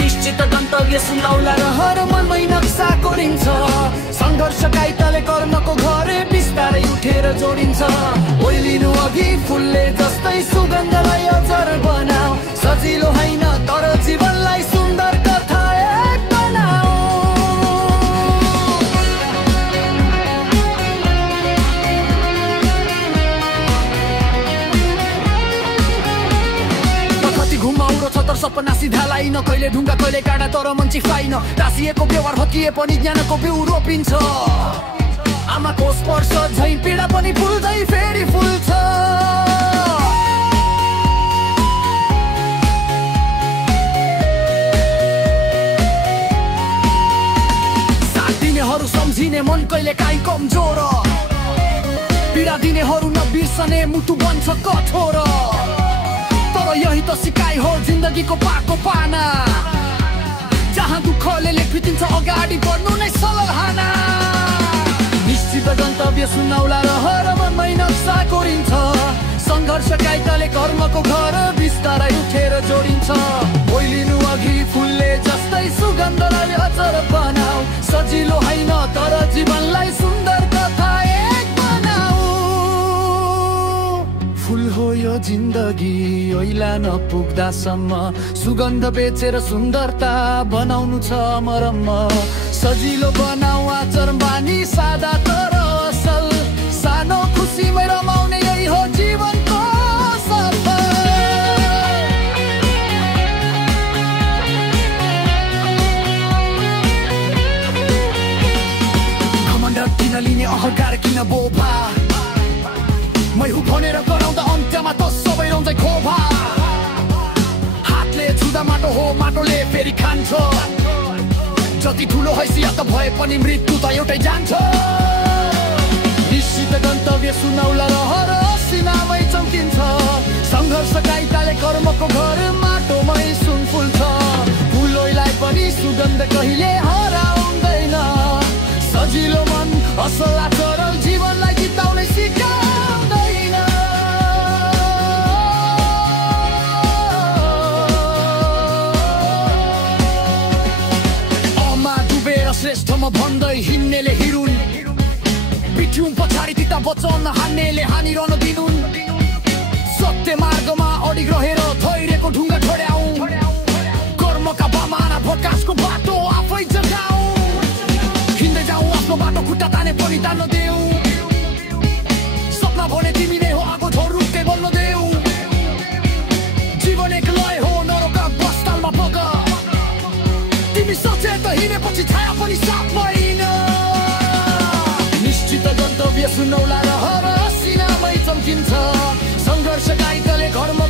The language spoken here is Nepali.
निश्चित गन्तव्य सुनौला रहर मनमै नक्सा कोरिन्छ संघर्ष काइताले कर्मको घर बिस्तारै उठेर जोडिन्छ ओइलिनु अघि फुलले जस्तै सुगन्धलाई अझर बनाऊ सजिलो होइन तर जीवनलाई सुन्दर कथा एक बनाऊ कति घुमाउ र छतर सपना सिधा लाइन कहिले ढुङ्गा कहिले काँडा तर मन चिफाइन टाँसिएको व्यवहार हकिए पनि ज्ञानको बिउ रोपिन्छ आमाको स्पर्श झै पीडा पनि फुल्दै फेरि फुल्छ साथ दिनेहरू सम्झिने मन कहिले काहीँ कमजोर पीडा दिनेहरू नबिर्सने मुटु बन्छ कठोर तर यही त सिकाइ हो जिन्दगीको पाको पाना जहाँ दुःखले लेखिदिन्छ अगाडि बढ्नु नै सरल हाना निश्चित गन्तव्य सुनौला रहर मनमै नक्सा कोरिन्छ संघर्ष काइताले कर्मको घर बिस्तारै उठेर जोडिन्छ ओइलिनु अघि फुलले जस्तै सुगन्धलाई अझर बनाऊ सजिलो होइन तर जीवनलाई सुन्दर कथा एक बनाऊ फुल हो यो जिन्दगी ओइला नपुग्दासम्म सुगन्ध बेचेर सुन्दरता बनाउनु छ मरम्म सजिलो बनाऊ आचर बानी सादा तर असल सानो खुसीमै रमाउने यही हो जीवनको सफर घमण्ड किन लिने अहङ्कार किन बोभा मै हु भनेर गराउँदा अन्त्यमा त सबै रौँदै खोभा हातले छुँदा माटो हो माटोले फेरि खान्छ जति ठुलो हैसियत भए पनि मृत्यु त एउटै जान्छ निश्चित गन्तव्य सुनौला रहर सिनामै चम्किन्छ संघर्ष काइताले कर्मको घर माटोमै सुन फुल्छ फुलैलाई पनि सुगन्ध कहिले हराउँदैन सजिलो मन असल आचरण जीवनलाई जिताउने सिकाउँदैन अमा डुबेर श्रेष्ठमा भन्दै हिँड्नेले हिरुन् पिठ्युन पछाडि तिता बचाउन हान्नेले हानिरहन दिनुन् सत्य मार्गमा अडिग रहेर धैर्यको ढुङ्गा छोड्याउ कर्मका बमाना प्रकाशको बाटो आफै जगाऊ हिँड्दै जाऊ आफ्नो बाटो खुट्टा ताने पनि तान्न देऊ सपना भने तिमी नै हो आगो झोरुकै बन्न देऊ जीवन एक लय हो नरोका बस्तालमा बग तिमी सचेत हिँडेपछि छाया पनि साथदैन निश्चित गन्तव्य सुनौला रहर सिनामै चम्किन्छ संघर्ष काइताले घरमा